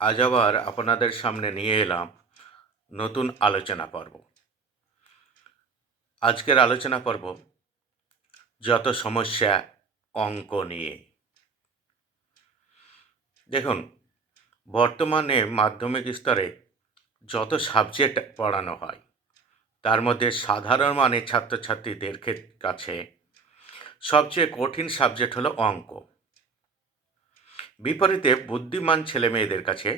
আজ আবার আপনাদের সামনে নিয়ে এলাম নতুন আলোচনা পর্ব। আজকের আলোচনা পর্ব যত সমস্যা অঙ্ক নিয়ে। দেখুন, বর্তমানে মাধ্যমিক স্তরে যত সাবজেক্ট পড়ানো হয় তার মধ্যে সাধারণ মানের ছাত্রছাত্রীদের কাছে সবচেয়ে কঠিন সাবজেক্ট হলো অঙ্ক। বিপরীতে বুদ্ধিমান ছেলেমেয়েদের কাছে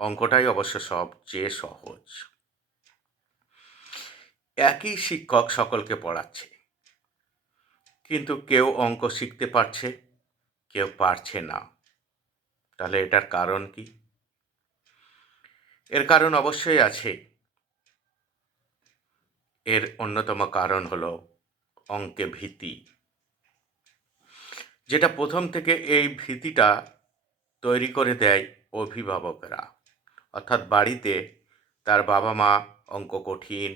অঙ্কটাই অবশ্য সবচেয়ে সহজ। একই শিক্ষক সকলকে পড়াচ্ছে, কিন্তু কেউ অঙ্ক শিখতে পারছে, কেউ পারছে না। তাহলে এটার কারণ কি? এর কারণ অবশ্যই আছে। এর অন্যতম কারণ হলো অঙ্কে ভীতি, যেটা প্রথম থেকে এই ভীতিটা তৈরি করে দেয় অভিভাবকরা। অর্থাৎ বাড়িতে তার বাবা মা অঙ্ক কঠিন,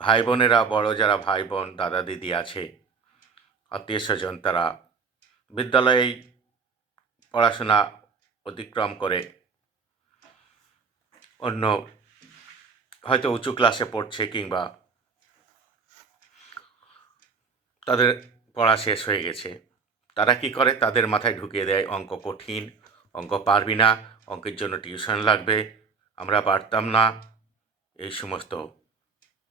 ভাই বোনেরা, বড় যারা ভাই বোন দাদা দিদি আছে, আত্মীয় স্বজন, তারা বিদ্যালয়ে পড়াশোনা অতিক্রম করে অন্য হয়তো উঁচু ক্লাসে পড়ছে, কিংবা তাদের পড়া শেষ হয়ে গেছে। তারা কি করে? তাদের মাথায় ঢুকিয়ে দেয় অঙ্ক কঠিন, অঙ্ক পারবি না, অঙ্কের জন্য টিউশন লাগবে, আমরা পারতাম না। এই সমস্ত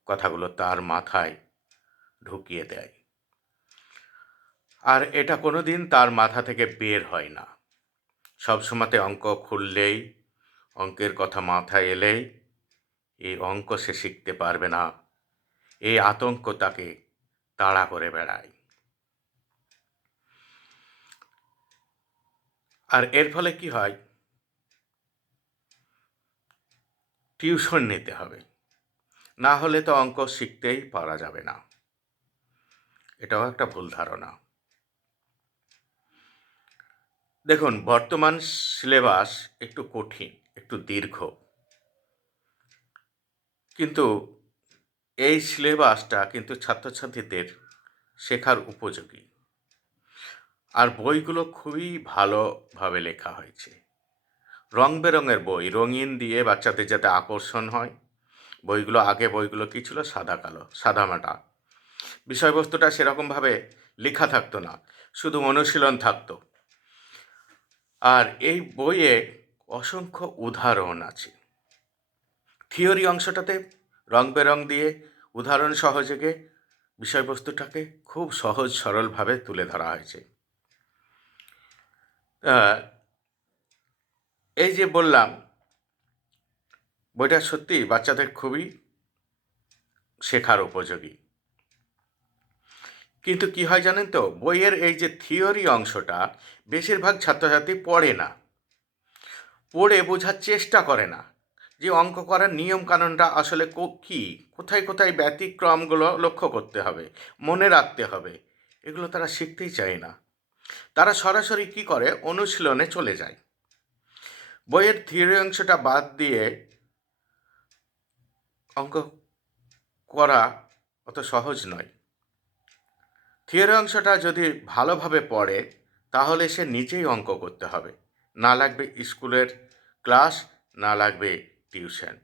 কথাগুলো তার মাথায় ঢুকিয়ে দেয়, আর এটা কোনো দিন তার মাথা থেকে বের হয় না। সবসময়তে অঙ্ক খুললেই, অঙ্কের কথা মাথায় এলেই এই অঙ্ক সে শিখতে পারবে না, এই আতঙ্ক তাকে তাড়া করে বেড়ায়। আর এর ফলে কি হয়? টিউশন নিতে হবে, না হলে তো অঙ্ক শিখতেই পারা যাবে না। এটাও একটা ভুল ধারণা। দেখুন, বর্তমান সিলেবাস একটু কঠিন, একটু দীর্ঘ, কিন্তু এই সিলেবাসটা কিন্তু ছাত্রছাত্রীদের শেখার উপযোগী। আর বইগুলো খুবই ভালোভাবে লেখা হয়েছে। রং বেরঙের বই, রঙিন দিয়ে বাচ্চাদের যাতে আকর্ষণ হয়। বইগুলো কী ছিল? সাদা কালো, সাদামাটা। বিষয়বস্তুটা সেরকমভাবে লেখা থাকতো না, শুধু অনুশীলন থাকতো। আর এই বইয়ে অসংখ্য উদাহরণ আছে। থিওরি অংশটাতে রং বেরং দিয়ে উদাহরণ সহযোগে বিষয়বস্তুটাকে খুব সহজ সরলভাবে তুলে ধরা হয়েছে। এই যে বললাম, বইটা সত্যি বাচ্চাদের খুবই শেখার উপযোগী। কিন্তু কি হয় জানেন তো? বইয়ের এই যে থিওরি অংশটা বেশিরভাগ ছাত্রছাত্রী পড়ে না, পড়ে বোঝার চেষ্টা করে না যে অঙ্ক করার নিয়মকানুনটা আসলে কী, কোথায় কোথায় ব্যতিক্রমগুলো লক্ষ্য করতে হবে, মনে রাখতে হবে। এগুলো তারা শিখতেই চায় না। তারা সরাসরি কি করে? অনুশীলনে চলে যায়। বইয়ের থিওরি অংশটা বাদ দিয়ে অঙ্ক করা অত সহজ নয়। থিওরি অংশটা যদি ভালোভাবে পড়ে তাহলে সে নিজেই অঙ্ক করতে হবে, না লাগবে স্কুলের ক্লাস, না লাগবে টিউশন।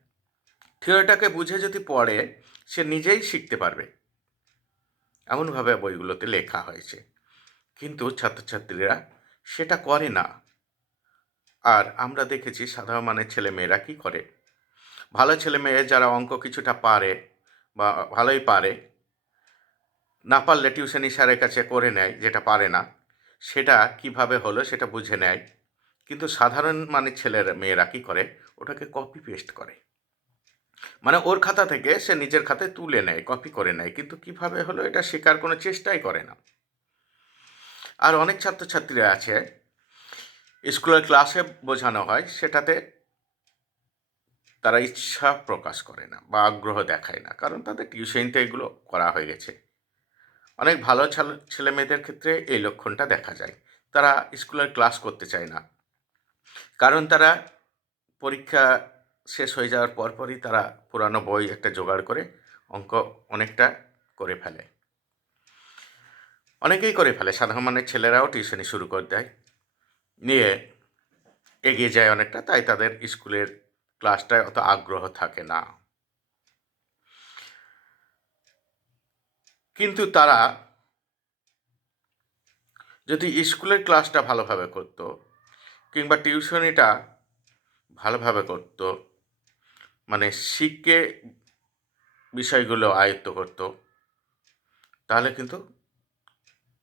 থিওরিটাকে বুঝে যদি পড়ে সে নিজেই শিখতে পারবে, এমনভাবে বইগুলোতে লেখা হয়েছে। কিন্তু ছাত্রছাত্রীরা সেটা করে না। আর আমরা দেখেছি সাধারণ মানের ছেলেমেয়েরা কী করে? ভালো ছেলেমেয়ে যারা অঙ্ক কিছুটা পারে বা ভালোই পারে, না পারলে টিউশনি স্যারের কাছে করে নেয়, যেটা পারে না সেটা কিভাবে হলো সেটা বুঝে নেয়। কিন্তু সাধারণ মানের মেয়েরা কী করে? ওটাকে কপি পেস্ট করে, মানে ওর খাতা থেকে সে নিজের খাতায় তুলে নেয়, কপি করে নেয়, কিন্তু কিভাবে হলো এটা শেখার কোনো চেষ্টাই করে না। আর অনেক ছাত্রছাত্রীরা আছে, স্কুলের ক্লাসে বোঝানো হয় সেটাতে তারা ইচ্ছা প্রকাশ করে না বা আগ্রহ দেখায় না, কারণ তাদের টিউশনিতে এগুলো করা হয়ে গেছে। অনেক ভালো ছেলে মেয়েদের ক্ষেত্রে এই লক্ষণটা দেখা যায়। তারা স্কুলের ক্লাস করতে চায় না, কারণ তারা পরীক্ষা শেষ হয়ে যাওয়ার পরপরই তারা পুরানো বই একটা জোগাড় করে অঙ্ক অনেকটা করে ফেলে। অনেকেই করে ফেলে, সাধারণ মানের ছেলেরাও টিউশনি শুরু করে দেয়, নিয়ে এগিয়ে যায় অনেকটা, তাই তাদের স্কুলের ক্লাসটায় অত আগ্রহ থাকে না। কিন্তু তারা যদি স্কুলের ক্লাসটা ভালোভাবে করতো কিংবা টিউশনিটা ভালোভাবে করতো, মানে শিখে বিষয়গুলো আয়ত্ত করতো, তাহলে কিন্তু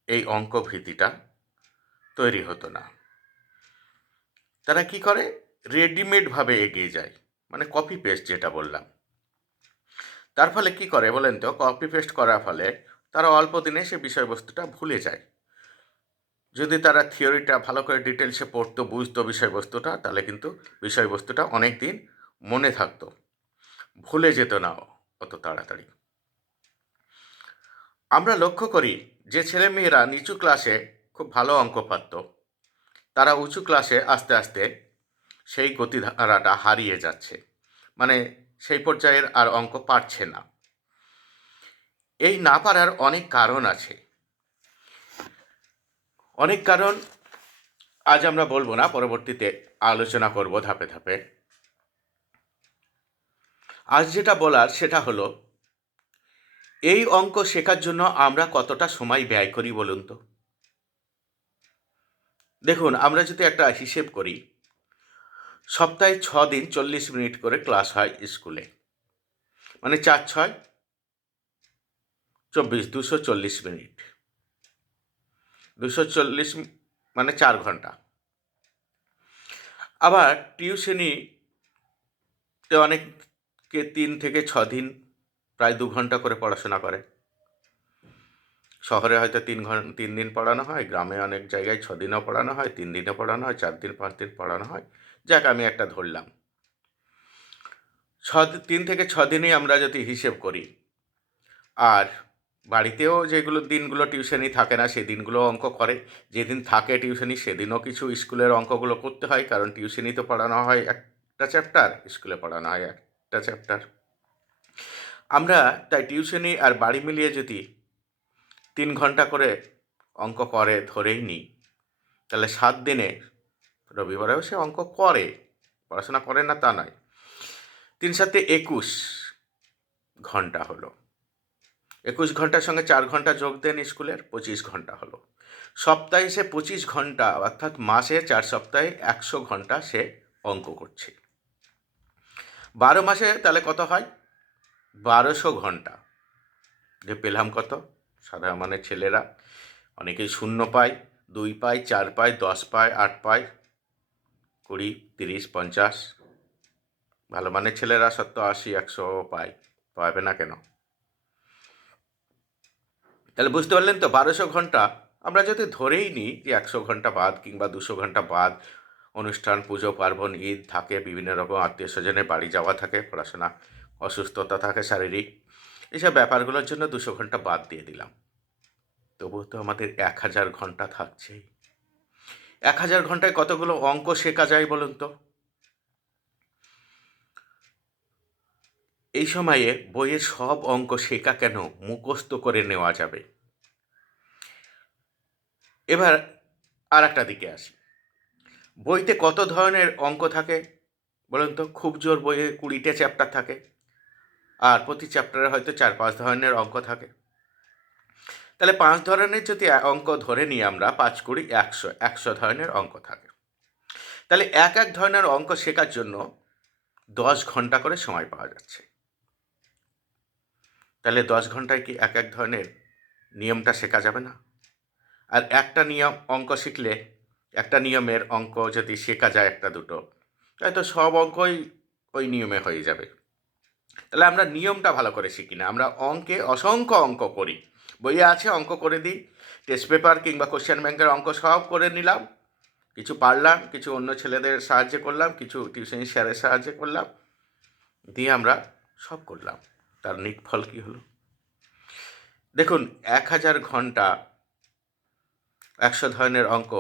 এই অঙ্ক ভীতিটা তৈরি হতো না। তারা কি করে, রেডিমেডভাবে এগিয়ে যায়, মানে কপি পেস্ট যেটা বললাম। তার ফলে কি করে বলেন তো, কপি পেস্ট করার ফলে তারা অল্প দিনে সে বিষয়বস্তুটা ভুলে যায়। যদি তারা থিওরিটা ভালো করে ডিটেলসে পড়তো, বুঝতো বিষয়বস্তুটা, তাহলে কিন্তু বিষয়বস্তুটা অনেক দিন মনে থাকতো, ভুলে যেত না অত তাড়াতাড়ি। আমরা লক্ষ্য করি যে ছেলেমেয়েরা নিচু ক্লাসে খুব ভালো অঙ্ক পারত, তারা উঁচু ক্লাসে আস্তে আস্তে সেই গতিধারাটা হারিয়ে যাচ্ছে, মানে সেই পর্যায়ের আর অঙ্ক পারছে না। এই না পারার অনেক কারণ আছে, অনেক কারণ আজ আমরা বলবো না, পরবর্তীতে আলোচনা করব ধাপে ধাপে। আজ যেটা বলার সেটা হলো, এই অঙ্ক শেখার জন্য আমরা কতটা সময় ব্যয় করি বলুন তো। দেখুন, আমরা যদি একটা হিসেব করি, সপ্তাহে 6 দিন 40 মিনিট করে ক্লাস হয় স্কুলে, মানে 4 6 24, 240 মিনিট, 240 মানে 4 ঘন্টা। আবার টিউশনিতে অনেকে 3 থেকে 6 দিন প্রায় 2 ঘন্টা করে পড়াশোনা করে। শহরে হয়তো 3 দিন পড়ানো হয়, গ্রামে অনেক জায়গায় 6 দিনও পড়ানো হয়, 3 দিনও পড়ানো হয়, 4 দিন 5 দিন পড়ানো হয়। যাক, আমি একটা ধরলাম। 3 থেকে 6 দিনই আমরা যদি হিসেব করি, আর বাড়িতেও যেগুলো দিনগুলো টিউশনি থাকে না সেই দিনগুলো অঙ্ক করে, যেদিন থাকে টিউশনি সেদিনও কিছু স্কুলের অঙ্কগুলো করতে হয়, কারণ টিউশনি তো পড়ানো হয় একটা চ্যাপ্টার, স্কুলে পড়ানো হয় একটা চ্যাপ্টার। আমরা তাই টিউশনি আর বাড়ি মিলিয়ে যদি 3 ঘন্টা করে অঙ্ক করে ধরেই নিই, তাহলে 7 দিনে, রবিবারেও সে অঙ্ক করে, পড়াশোনা করে না তা নয়, 3 7 21 ঘন্টা হলো। 21 ঘন্টার সঙ্গে 4 ঘন্টা যোগ দেন স্কুলের, 25 ঘন্টা হলো। সপ্তাহে সে 25 ঘন্টা, অর্থাৎ মাসে 4 সপ্তাহে 100 ঘন্টা সে অঙ্ক করছে। 12 মাসে তাহলে কত হয়? 1200 ঘন্টা। যে পেলাম কত? সাধারণ মানের ছেলেরা অনেকেই 0 পায়, 2 পায়, 4 পায়, 10 পায়, 8 পায়, 20, 30, 50। ভালো মানের ছেলেরা 70, 80, 100 পায়, পাবে না কেন? তাহলে বুঝতে পারলেন তো, 1200 ঘন্টা আমরা যদি ধরেই নিই যে 100 ঘন্টা বাদ কিংবা 200 ঘন্টা বাদ অনুষ্ঠান, পুজো, পার্বণ, ঈদ থাকে, বিভিন্ন রকম আত্মীয় স্বজনের বাড়ি যাওয়া থাকে, পড়াশোনা, অসুস্থতা থাকে শারীরিক, এইসব ব্যাপারগুলোর জন্য 200 ঘন্টা বাদ দিয়ে দিলাম। তবুও তো আমাদের 1000 ঘন্টা থাকছেই। 1000 ঘন্টায় কতগুলো অঙ্ক শেখা যায় বলুন তো? এই সময়ে বইয়ের সব অঙ্ক শেখা কেন, মুখস্থ করে নেওয়া যাবে। এবার আর একটা দিকে আসি, বইতে কত ধরনের অঙ্ক থাকে বলুন তো? খুব জোর বইয়ে 20টে চ্যাপ্টার থাকে, আর প্রতি চ্যাপ্টারে হয়তো 4-5 ধরনের অঙ্ক থাকে। তাহলে 5 ধরনের যদি অঙ্ক ধরে নিই আমরা, 5 20 100, 100 ধরনের অঙ্ক থাকে। তাহলে এক এক ধরনের অঙ্ক শেখার জন্য 10 ঘন্টা করে সময় পাওয়া যাচ্ছে। তাহলে 10 ঘন্টায় কি এক এক ধরনের নিয়মটা শেখা যাবে না? আর একটা নিয়ম অঙ্ক শিখলে, একটা নিয়মের অঙ্ক যদি শেখা যায় একটা দুটো, তাহলে তো সব অঙ্কই ওই নিয়মে হয়ে যাবে। তাহলে আমরা নিয়মটা ভালো করে শিখি না, আমরা অঙ্কে অসংখ্য অঙ্ক করি, বইয়ে আছে অঙ্ক করে দিই, টেস্ট পেপার কিংবা কোশ্চেন ব্যাংকের অঙ্ক সব করে নিলাম, কিছু পারলাম, কিছু অন্য ছেলেদের সাহায্যে করলাম, কিছু টিউশনি স্যারের সাহায্যে করলাম, দিয়ে আমরা সব করলাম। তার ফল কী হলো? দেখুন, 1000 ঘন্টা 100 ধরনের অঙ্ক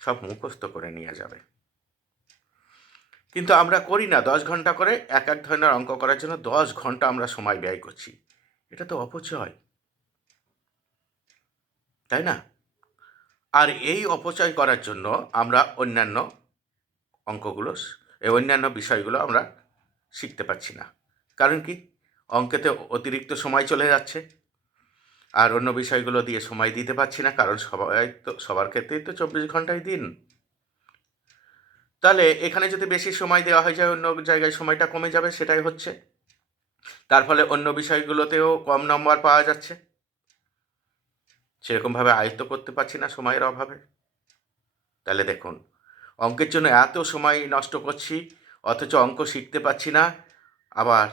সব মুখস্থ করে নিয়ে যাবে, কিন্তু আমরা করি না। 10 ঘন্টা করে এক এক ধরনের অঙ্ক করার জন্য 10 ঘন্টা আমরা সময় ব্যয় করছি। এটা তো অপচয়, তাই না? আর এই অপচয় করার জন্য আমরা অন্যান্য অঙ্কগুলো এই অন্যান্য বিষয়গুলো আমরা শিখতে পারছি না। কারণ কি? অঙ্কেতে অতিরিক্ত সময় চলে যাচ্ছে, আর অন্য বিষয়গুলো দিয়ে সময় দিতে পারছি না, কারণ সবার ক্ষেত্রেই তো 24 ঘন্টাই দিন। তাহলে এখানে যদি বেশি সময় দেওয়া হয়ে যায়, অন্য জায়গায় সময়টা কমে যাবে, সেটাই হচ্ছে। তার ফলে অন্য বিষয়গুলোতেও কম নম্বর পাওয়া যাচ্ছে, সেরকমভাবে আয়ত্ত করতে পারছি না সময়ের অভাবে। তাহলে দেখুন, অঙ্কের জন্য এত সময় নষ্ট করছি, অথচ অঙ্ক শিখতে পারছি না, আবার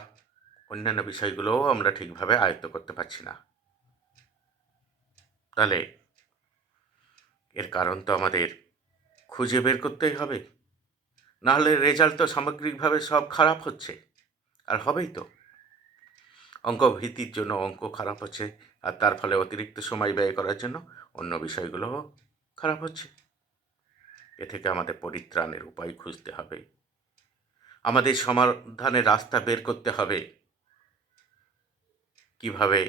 অন্যান্য বিষয়গুলোও আমরা ঠিকভাবে আয়ত্ত করতে পারছি না। তাহলে এর কারণ তো আমাদের খুঁজে বের করতেই হবে, নাহলে রেজাল্ট তো সামগ্রিকভাবে সব খারাপ হচ্ছে, আর হবেই তো। অঙ্ক ভীতির জন্য অঙ্ক খারাপ হচ্ছে, আর তার ফলে অতিরিক্ত সময় ব্যয় করার জন্য অন্য বিষয়গুলোও খারাপ হচ্ছে। এ থেকে আমাদের পরিত্রাণের উপায় খুঁজতে হবে, আমাদের সমাধানের রাস্তা বের করতে হবে, কিভাবে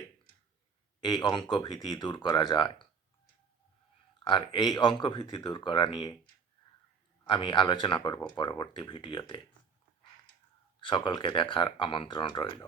এই অঙ্ক ভীতি দূর করা যায়। আর এই অঙ্ক ভীতি দূর করা নিয়ে আমি আলোচনা করব পরবর্তী ভিডিওতে। সকলকে দেখার আমন্ত্রণ রইল।